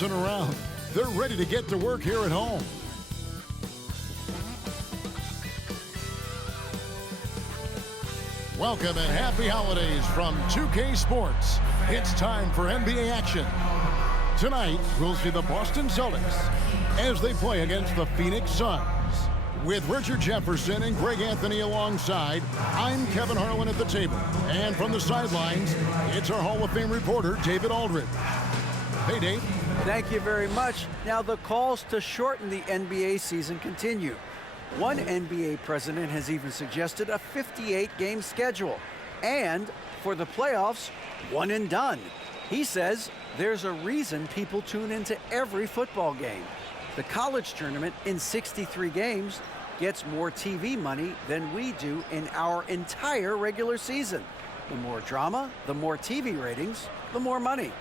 messing around. They're ready to get to work here at home. Welcome and happy holidays from 2K Sports. It's time for NBA action. Tonight, we'll see the Boston Celtics as they play against the Phoenix Suns. With Richard Jefferson and Greg Anthony alongside, I'm Kevin Harlan at the table. And from the sidelines, it's our Hall of Fame reporter, David Aldridge. Hey, Dave. Thank you very much. Now, the calls to shorten the NBA season continue. One NBA president has even suggested a 58-game schedule. And for the playoffs, one and done. He says there's a reason people tune into every football game. The college tournament in 63 games gets more TV money than we do in our entire regular season. The more drama, the more TV ratings, the more money.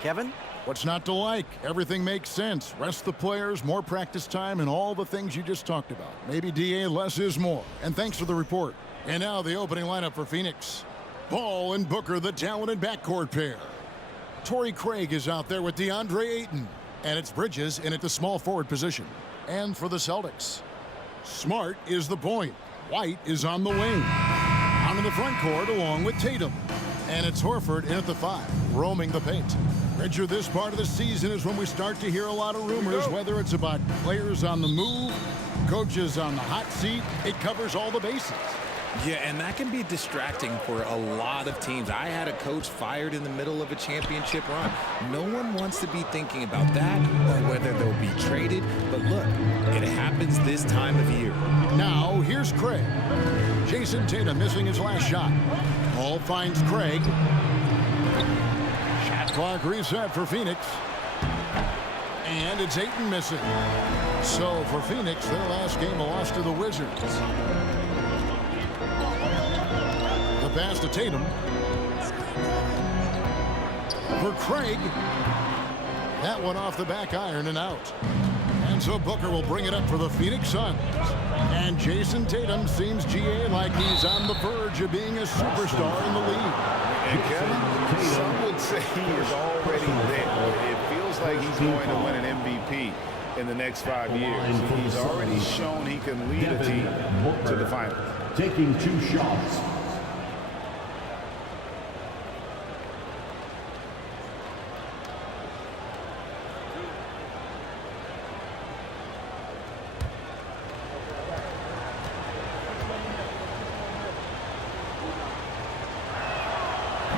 Kevin? What's not to like? Everything makes sense. Rest the players, more practice time, and all the things you just talked about. Maybe DA, less is more. And thanks for the report. And now the opening lineup for Phoenix. Paul and Booker, the talented backcourt pair. Torrey Craig is out there with DeAndre Ayton. And it's Bridges in at the small forward position. And for the Celtics, Smart is the point. White is on the wing. On in the front court along with Tatum. And it's Horford in at the 5, roaming the paint. Richard, this part of the season is when we start to hear a lot of rumors, whether it's about players on the move, coaches on the hot seat. It covers all the bases. Yeah, and that can be distracting for a lot of teams. I had a coach fired in the middle of a championship run. No one wants to be thinking about that or whether they'll be traded. But look, it happens this time of year. Now, here's Craig. Jason Tatum missing his last shot. Paul finds Craig. Shot clock reset for Phoenix. And it's Ayton missing. So for Phoenix, their last game a loss to the Wizards. Pass to Tatum. For Craig. That one off the back iron and out. And so Booker will bring it up for the Phoenix Suns. And Jason Tatum seems, GA, like he's on the verge of being a superstar in the league. And Kevin, some would say he is already there. It feels like he's going to win an MVP in the next 5 years. He's already shown he can lead a team to the finals. Taking 2 shots.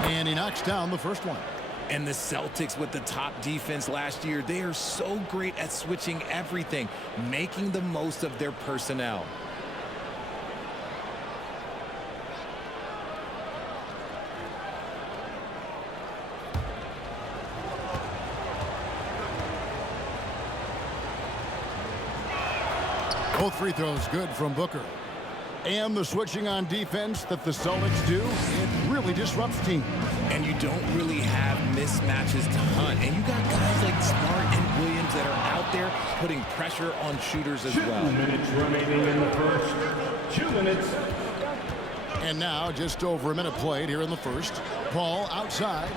And he knocks down the first one. And the Celtics with the top defense last year, they are so great at switching everything, making the most of their personnel. Both free throws good from Booker. And the switching on defense that the Celtics do, it really disrupts teams. And you don't really have mismatches to hunt. And you got guys like Smart and Williams that are out there putting pressure on shooters as well. 2 minutes remaining in the first. 2 minutes. And now just over a minute played here in the first. Paul outside.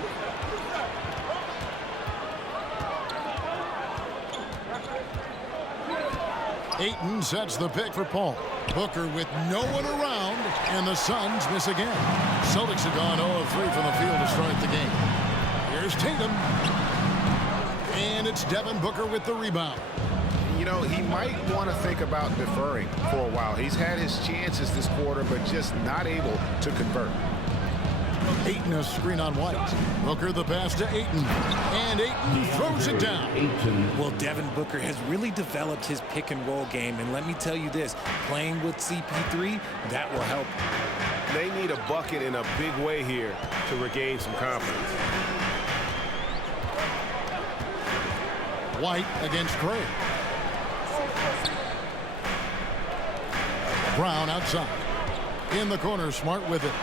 Ayton sets the pick for Paul. Booker with no one around, and the Suns miss again. Celtics have gone 0-3 from the field to start the game. Here's Tatum. And it's Devin Booker with the rebound. You know, he might want to think about deferring for a while. He's had his chances this quarter, but just not able to convert. Ayton a screen on White. Booker the pass to Ayton. And Ayton throws it down. Well, Devin Booker has really developed his pick and roll game. And let me tell you this, playing with CP3, that will help. They need a bucket in a big way here to regain some confidence. White against Craig. Brown outside. In the corner, Smart with it.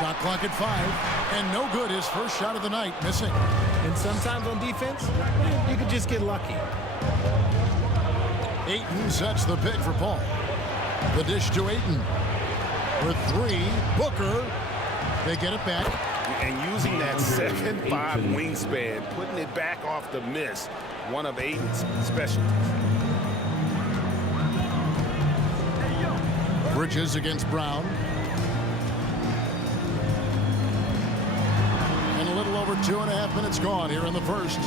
Shot clock at 5, and no good. His first shot of the night, missing. And sometimes on defense, you could just get lucky. Ayton sets the pick for Paul. The dish to Ayton. For 3, Booker. They get it back. And using that 7'5" wingspan, putting it back off the miss. one of Aiden's specialties. Bridges against Brown. And a little over 2.5 minutes gone here in the first.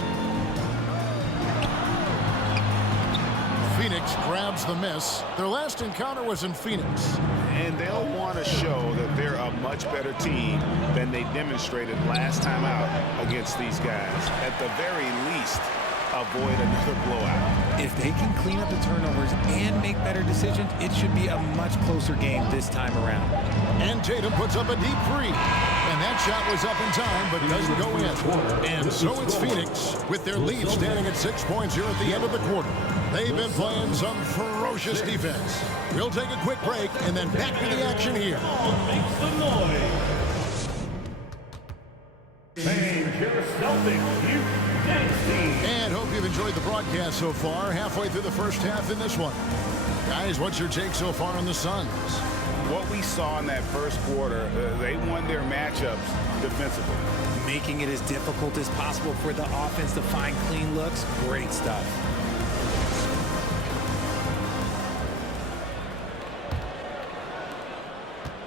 Phoenix grabs the miss. Their last encounter was in Phoenix. And they'll want to show that they're a much better team than they demonstrated last time out against these guys. At the very least, avoid another blowout. If they can clean up the turnovers and make better decisions, it should be a much closer game this time around. And Tatum puts up a deep three. And that shot was up in time, but doesn't go in. And so it's Phoenix with their lead standing at 6 points here at the end of the quarter. They've been playing some ferocious defense. We'll take a quick break and then back to the action here. Makes the noise. And your Celtics, you dancing. And hope you've enjoyed the broadcast so far. Halfway through the first half in this one. Guys, what's your take so far on the Suns? What we saw in that first quarter, they won their matchups defensively. Making it as difficult as possible for the offense to find clean looks. Great stuff.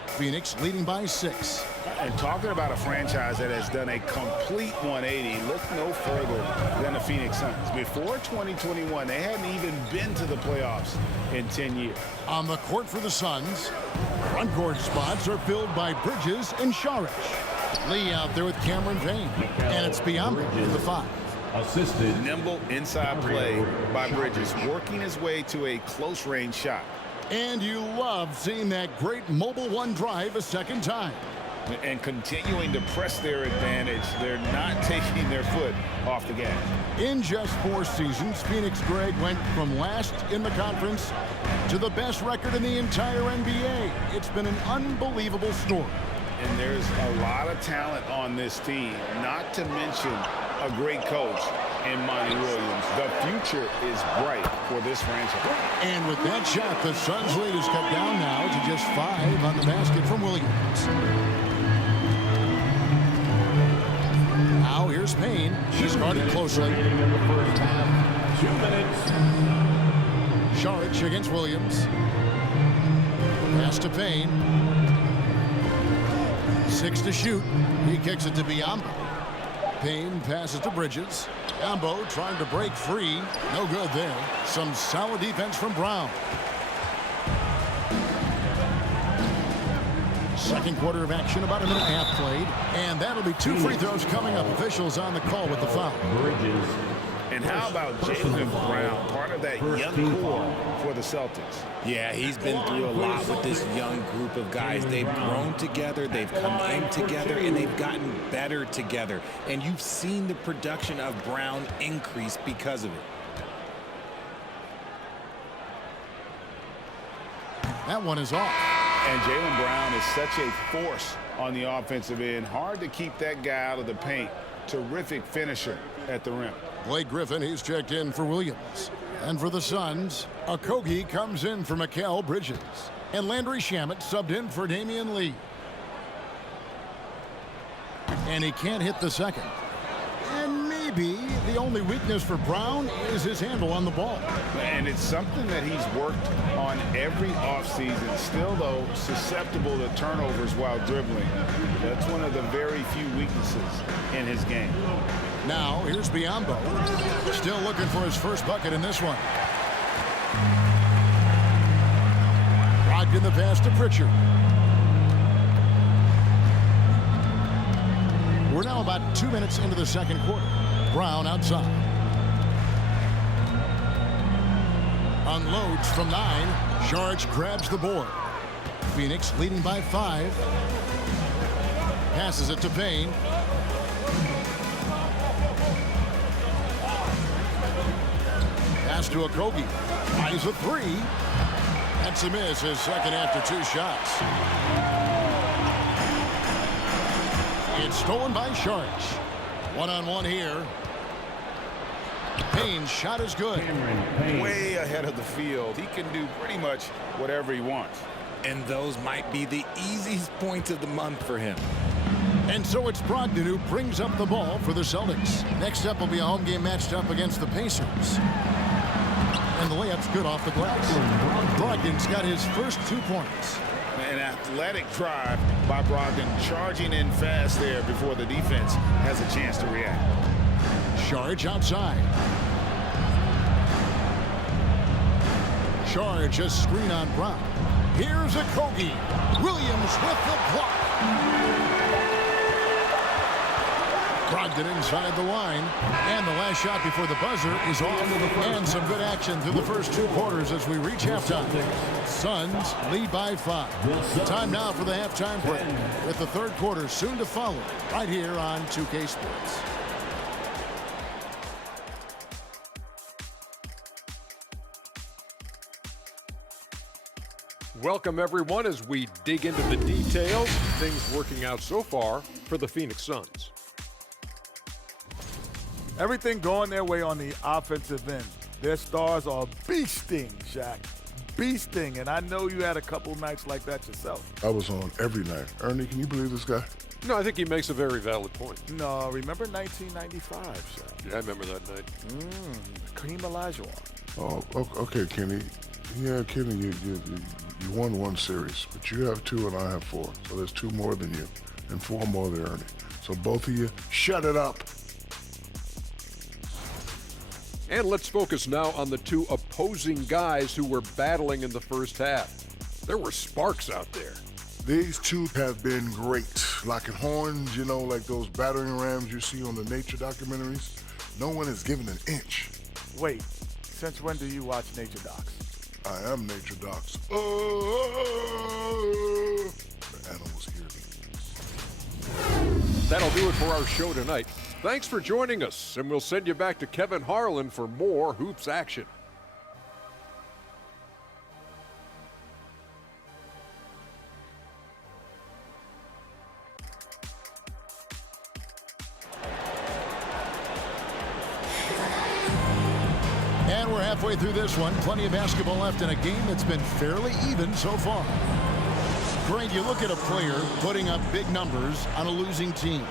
Phoenix leading by 6. And talking about a franchise that has done a complete 180, look no further than the Phoenix Suns. Before 2021, they hadn't even been to the playoffs in 10 years. On the court for the Suns, front court spots are filled by Bridges and Saric. Lee out there with Cameron Payne. And it's Biyombo with the 5. Assisted. Nimble inside play by Bridges, working his way to a close-range shot. And you love seeing that great mobile one drive a second time. And continuing to press their advantage. They're not taking their foot off the gas. In just 4 seasons, Phoenix Greg went from last in the conference to the best record in the entire NBA. It's been an unbelievable story. And there's a lot of talent on this team, not to mention a great coach in Monty Williams. The future is bright for this franchise. And with that shot, the Suns' lead is cut down now to just 5 on the basket from Williams. Now here's Payne. She's guarded closely. In the first half, 2 minutes. Saric against Williams. Pass to Payne. 6 to shoot. He kicks it to Biyombo. Payne passes to Bridges. Biyombo trying to break free. No good there. Some solid defense from Brown. Second quarter of action, about a minute and a half played. And that'll be 2 free throws coming up. Officials on the call with the foul. Bridges. And how about Jaylen Brown, part of that young core for the Celtics? Yeah, he's been through a lot with this young group of guys. They've grown together, they've come in together, and they've gotten better together. And you've seen the production of Brown increase because of it. That one is off. And Jaylen Brown is such a force on the offensive end. Hard to keep that guy out of the paint. Terrific finisher at the rim. Blake Griffin, he's checked in for Williams. And for the Suns, Okogie comes in for Mikal Bridges. And Landry Shamet subbed in for Damian Lee. And he can't hit the second. And maybe the only weakness for Brown is his handle on the ball. And it's something that he's worked on every offseason. Still, though, susceptible to turnovers while dribbling. That's one of the very few weaknesses in his game. Now, here's Biyombo. Still looking for his first bucket in this one. Rocked in the pass to Pritchard. We're now about 2 minutes into the second quarter. Brown outside. Unloads from 9. Saric grabs the board. Phoenix leading by 5. Passes it to Payne. Pass to Okogie. Eyes a 3. That's a miss. His second after 2 shots. It's stolen by Saric. One-on-one here. Payne's shot is good. Way ahead of the field. He can do pretty much whatever he wants. And those might be the easiest points of the month for him. And so it's Brogdon who brings up the ball for the Celtics. Next up will be a home game matched up against the Pacers. And the layup's good off the glass. Brogdon's got his first 2 points. An athletic drive by Brogdon, charging in fast there before the defense has a chance to react. Charge outside. Charge a screen on Brown. Here's a Kogi. Williams with the block. Brogdon inside the line. And the last shot before the buzzer is off. And some good action through the first 2 quarters as we reach halftime. Suns lead by 5. Time now for the halftime break, with the third quarter soon to follow right here on 2K Sports. Welcome, everyone, as we dig into the details. Things working out so far for the Phoenix Suns. Everything going their way on the offensive end. Their stars are beasting, Shaq. Beasting, and I know you had a couple nights like that yourself. I was on every night. Ernie, can you believe this guy? No, I think he makes a very valid point. No, remember 1995, Shaq? Yeah, I remember that night. Kareem Olajuwon. Oh, okay, Kenny. Yeah, Kenny, you won 1 series, but you have 2 and I have 4. So there's 2 more than you and 4 more than Ernie. So both of you, shut it up. And let's focus now on the 2 opposing guys who were battling in the first half. There were sparks out there. These 2 have been great. Locking horns, you know, like those battering rams you see on the nature documentaries. No one has given an inch. Wait, since when do you watch nature docs? I am Nature Docs. The animals hear me. That'll do it for our show tonight. Thanks for joining us, and we'll send you back to Kevin Harlan for more Hoops action. And we're halfway through this one. Plenty of basketball left in a game that's been fairly even so far. Greg, you look at a player putting up big numbers on a losing team.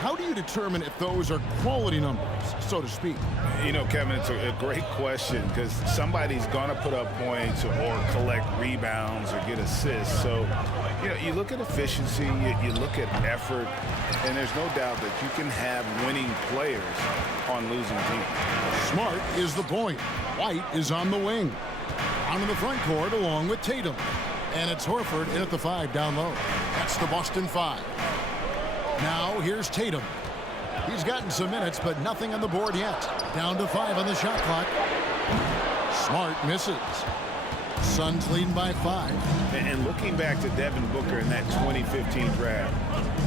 How do you determine if those are quality numbers, so to speak? You know, Kevin, it's a great question because somebody's going to put up points or collect rebounds or get assists. So, you know, you look at efficiency, you look at effort, and there's no doubt that you can have winning players on losing teams. Smart is the point. White is on the wing. Down in the front court along with Tatum. And it's Horford in at the 5 down low. That's the Boston 5. Now here's Tatum. He's gotten some minutes, but nothing on the board yet. Down to 5 on the shot clock. Smart misses. Suns leading by 5. And looking back to Devin Booker in that 2015 draft,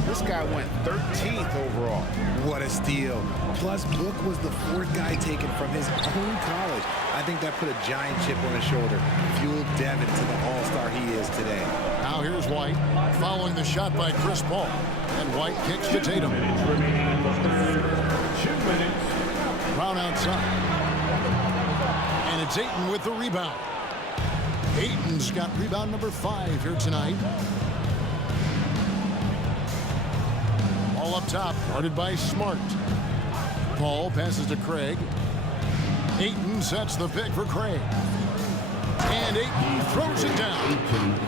this guy went 13th overall. What a steal. Plus, Book was the 4th guy taken from his own college. I think that put a giant chip on his shoulder, fueled Devin to the all-star he is today. Now here's White, following the shot by Chris Paul. And White kicks to Tatum. 2 minutes. Brown outside. And it's Ayton with the rebound. Ayton's got rebound number 5 here tonight. Ball up top, guarded by Smart. Paul passes to Craig. Ayton sets the pick for Craig. And Ayton throws it down.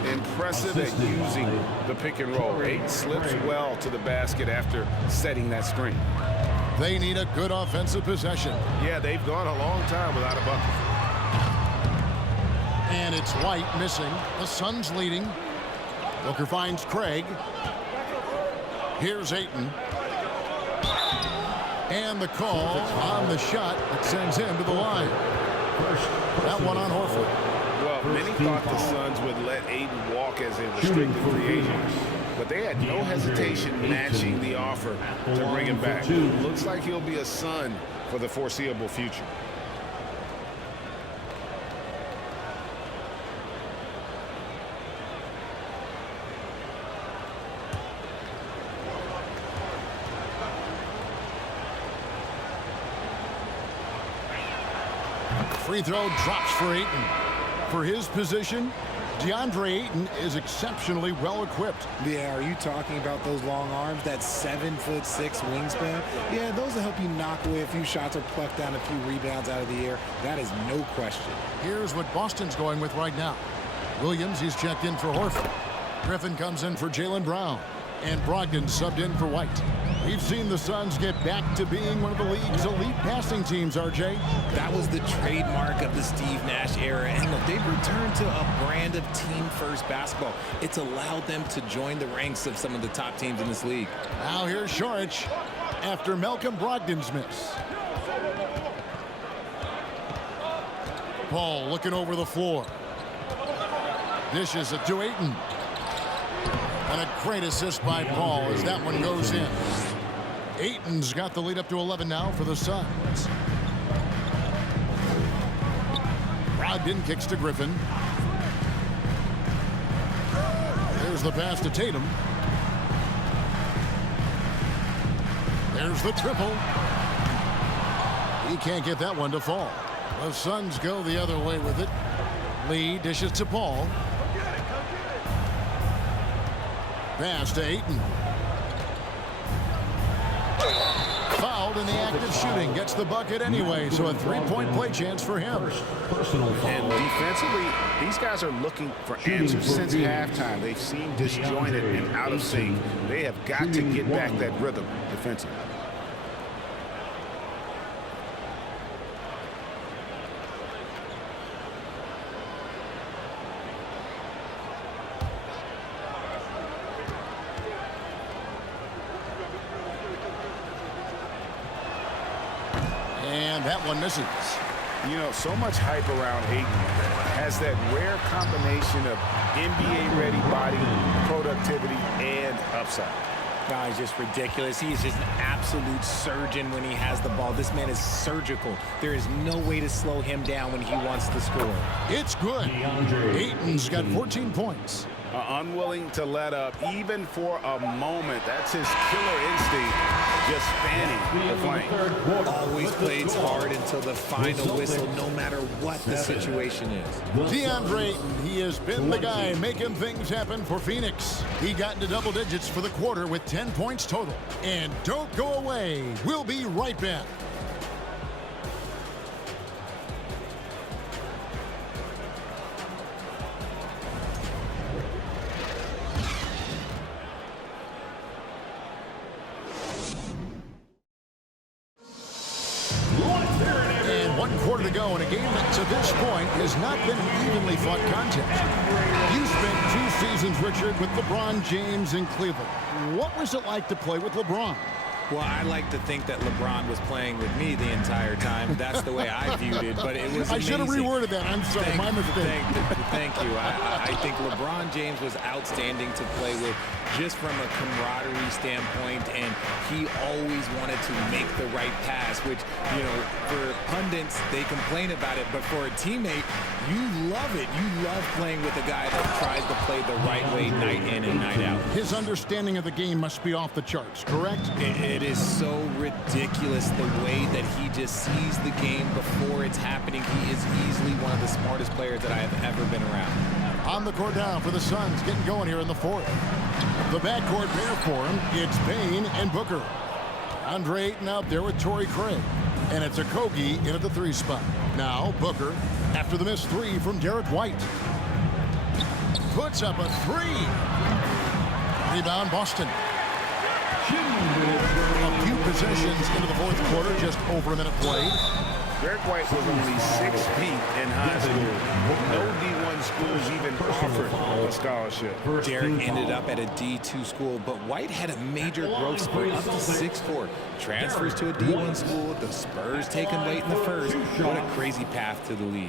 Impressive at using the pick and roll. Ayton slips well to the basket after setting that screen. They need a good offensive possession. Yeah, they've gone a long time without a bucket. And it's White missing. The Suns leading. Booker finds Craig. Here's Ayton. And the call on the shot that sends him to the line. That one on Horford. Well, many thought the Suns would let Ayton walk as a restricted free agent, but they had no hesitation matching the offer to bring him back. Looks like he'll be a Sun for the foreseeable future. Free throw drops for Ayton. For his position, DeAndre Ayton is exceptionally well equipped. Yeah, are you talking about those long arms, that 7'6" wingspan? Yeah, those will help you knock away a few shots or pluck down a few rebounds out of the air. That is no question. Here's what Boston's going with right now. Williams, he's checked in for Horford. Griffin comes in for Jaylen Brown. And Brogdon subbed in for White. We've seen the Suns get back to being one of the league's elite passing teams, RJ. That was the trademark of the Steve Nash era. And look, they've returned to a brand of team-first basketball. It's allowed them to join the ranks of some of the top teams in this league. Now here's Šorić after Malcolm Brogdon's miss. Paul looking over the floor. Dishes it to Ayton. And a great assist by Paul as that one goes in. Ayton's got the lead up to 11 now for the Suns. Brogdon kicks to Griffin. There's the pass to Tatum. There's the triple. He can't get that one to fall. The Suns go the other way with it. Lee dishes to Paul. Pass to Ayton. Fouled in the act of shooting. Gets the bucket anyway, so a three-point play chance for him. And defensively, these guys are looking for answers since halftime. They've seemed disjointed and out of sync. They have got to get back that rhythm defensively. And that one misses. You know, so much hype around Ayton. Has that rare combination of NBA-ready body, productivity, and upside. God, he's just ridiculous. He is just an absolute surgeon when he has the ball. This man is surgical. There is no way to slow him down when he wants to score. It's good. Ayton's got 14 points. Unwilling to let up even for a moment. That's his killer instinct, just fanning the flame. Always plays hard until the final whistle, no matter what the situation is. DeAndre Ayton, he has been the guy making things happen for Phoenix. He got into double digits for the quarter with 10 points total. And don't go away. We'll be right back. To go in a game that to this point has not been an evenly fought contest. You spent 2 seasons, Richard, with LeBron James in Cleveland. What was it like to play with LeBron? Well, I like to think that LeBron was playing with me the entire time. That's the way I viewed it, but it was amazing. I should have reworded that. I'm sorry, my mistake. Thank you. I think LeBron James was outstanding to play with just from a camaraderie standpoint, and he always wanted to make the right pass, which, you know, for pundits, they complain about it, but for a teammate, you love it. You love playing with a guy that tries to play the right way night in and night out. His understanding of the game must be off the charts, correct? It is so ridiculous the way that he just sees the game before it's happening. He is easily one of the smartest players that I have ever been around. On the court now for the Suns, getting going here in the fourth. The backcourt pair for him, it's Payne and Booker. Andre Ayton out there with Torrey Craig. And it's Okogie in at the 3 spot. Now Booker, after the missed 3 from Derek White. Puts up a 3. Rebound Boston. A few possessions into the fourth quarter, just over a minute played. Derek White was only 6 feet in high school. No D1 schools even offered a scholarship. Derek ended up at a D2 school, but White had a major growth spurt up to 6'4". Transfers to a D1 school. The Spurs take him late in the first. What a crazy path to the league.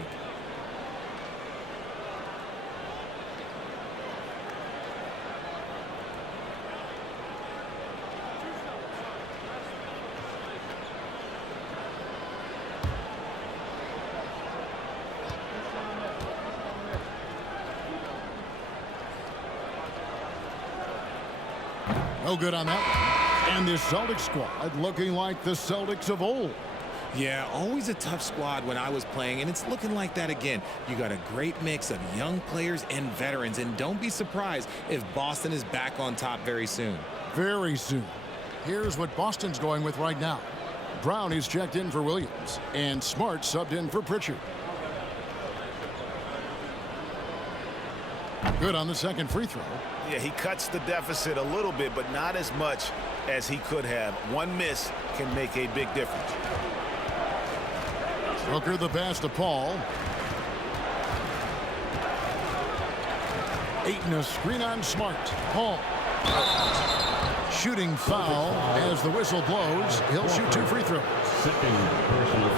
No good on that one. And this Celtics squad looking like the Celtics of old. Yeah, always a tough squad when I was playing, and it's looking like that again. You got a great mix of young players and veterans, and don't be surprised if Boston is back on top very soon. Very soon. Here's what Boston's going with right now. Brown is checked in for Williams, and Smart subbed in for Pritchard. Good on the second free throw. Yeah, he cuts the deficit a little bit, but not as much as he could have. One miss can make a big difference. Hooker the pass to Paul. Ayton a screen on Smart. Paul. Shooting foul as the whistle blows. He'll shoot 2 free throws.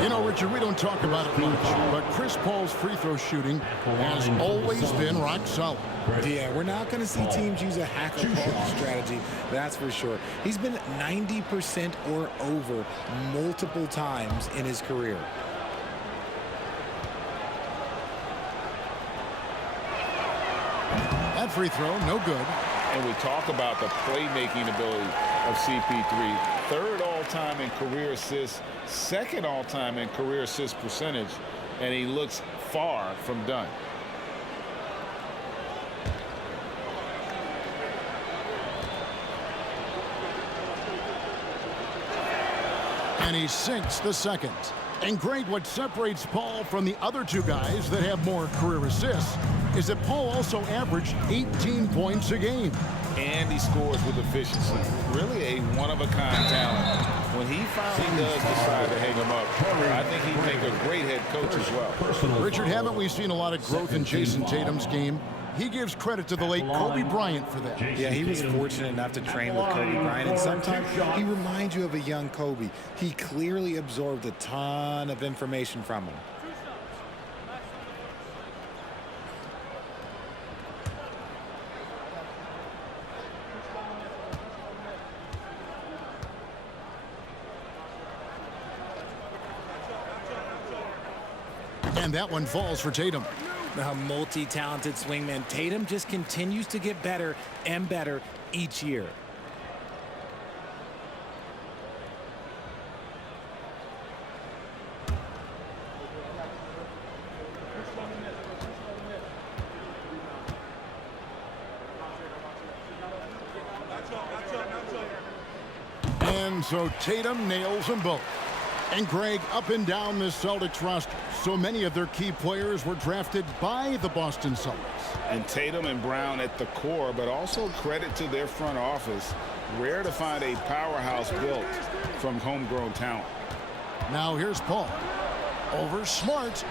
You know, Richard, we don't talk about it much, but Chris Paul's free throw shooooting has always been rock solid. Yeah, we're not going to see teams use a hack-a-Paul strategy, that's for sure. He's been 90% or over multiple times in his career. That free throw, no good. And we talk about the playmaking ability of CP3. 3rd all-time in career assists, 2nd all-time in career assist percentage, and he looks far from done. And he sinks the second. And Greg, what separates Paul from the other 2 guys that have more career assists is that Paul also averaged 18 points a game. And he scores with efficiency. Really a one-of-a-kind talent. When he finally does decide to hang him up, I think he'd make a great head coach as well. Richard, haven't we seen a lot of growth in Jason Tatum's game? He gives credit to the late Kobe Bryant for that. Yeah, he was fortunate enough to train with Kobe Bryant, and sometimes he reminds you of a young Kobe. He clearly absorbed a ton of information from him. And that one falls for Tatum. A multi-talented swingman, Tatum just continues to get better and better each year. And so Tatum nails them both. And Greg, up and down this Celtics roster, so many of their key players were drafted by the Boston Celtics. And Tatum and Brown at the core, but also credit to their front office. Rare to find a powerhouse built from homegrown talent. Now here's Paul. Over Smart.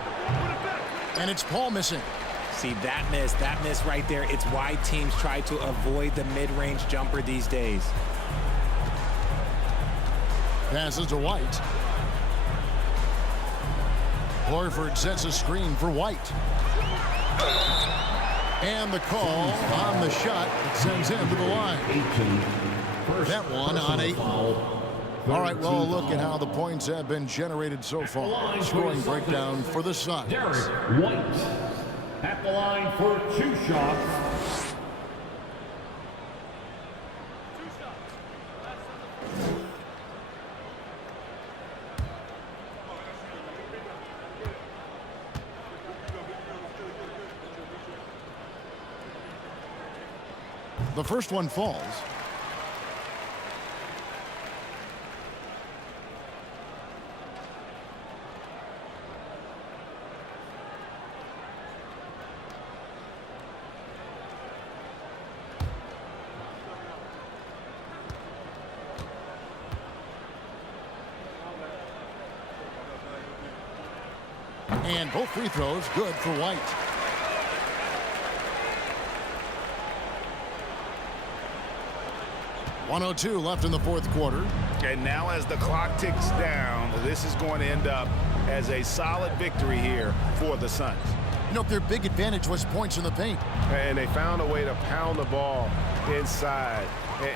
And it's Paul missing. See, that miss right there, it's why teams try to avoid the mid-range jumper these days. Passes to White. Horford sets a screen for White. And the call on the shot that sends him to the line. That one on 8. All right, well, a look at how the points have been generated so far. Scoring breakdown for the Suns. Derek White at the line for 2 shots. The first one falls. And both free throws good for White. .102 left in the 4th quarter. And now as the clock ticks down, this is going to end up as a solid victory here for the Suns. You know, their big advantage was points in the paint. And they found a way to pound the ball inside,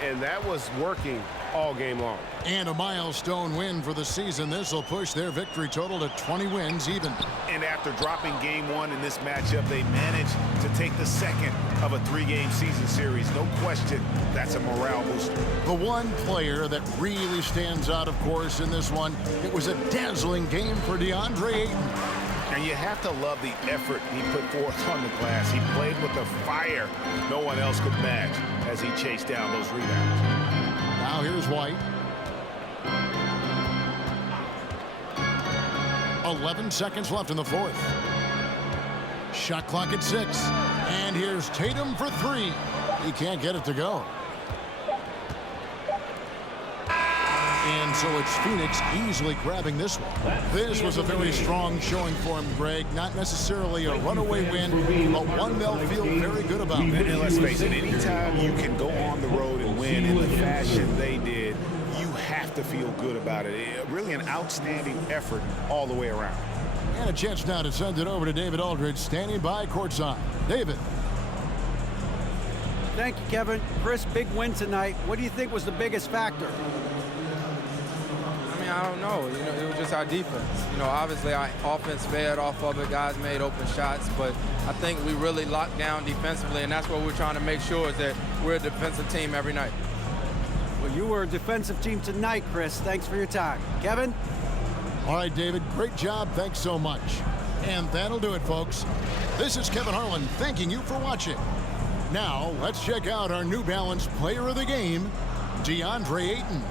and that was working all game long. And a milestone win for the season. This will push their victory total to 20 wins even. And after dropping game 1 in this matchup, they managed to take the second of a 3-game season series. No question, that's a morale booster. The one player that really stands out, of course, in this one, it was a dazzling game for DeAndre Ayton. And you have to love the effort he put forth on the glass. He played with a fire no one else could match as he chased down those rebounds. Now here's White. 11 seconds left in the fourth. Shot clock at 6. And here's Tatum for 3. He can't get it to go. And so it's Phoenix easily grabbing this one. This was a very strong showing for him, Greg. Not necessarily a runaway win, but one they'll feel very good about. And let's face it, anytime you can go on the road and win in the fashion they did, you have to feel good about it. Really an outstanding effort all the way around. And a chance now to send it over to David Aldridge, standing by courtside. David. Thank you, Kevin. Chris, big win tonight. What do you think was the biggest factor? I don't know. It was just our defense. Obviously our offense fed off of it. Guys made open shots, but I think we really locked down defensively, and that's what we're trying to make sure is that we're a defensive team every night. Well, you were a defensive team tonight, Chris. Thanks for your time. Kevin? All right, David, great job. Thanks so much. And that'll do it, folks. This is Kevin Harlan thanking you for watching. Now, let's check out our New Balance player of the game, DeAndre Ayton.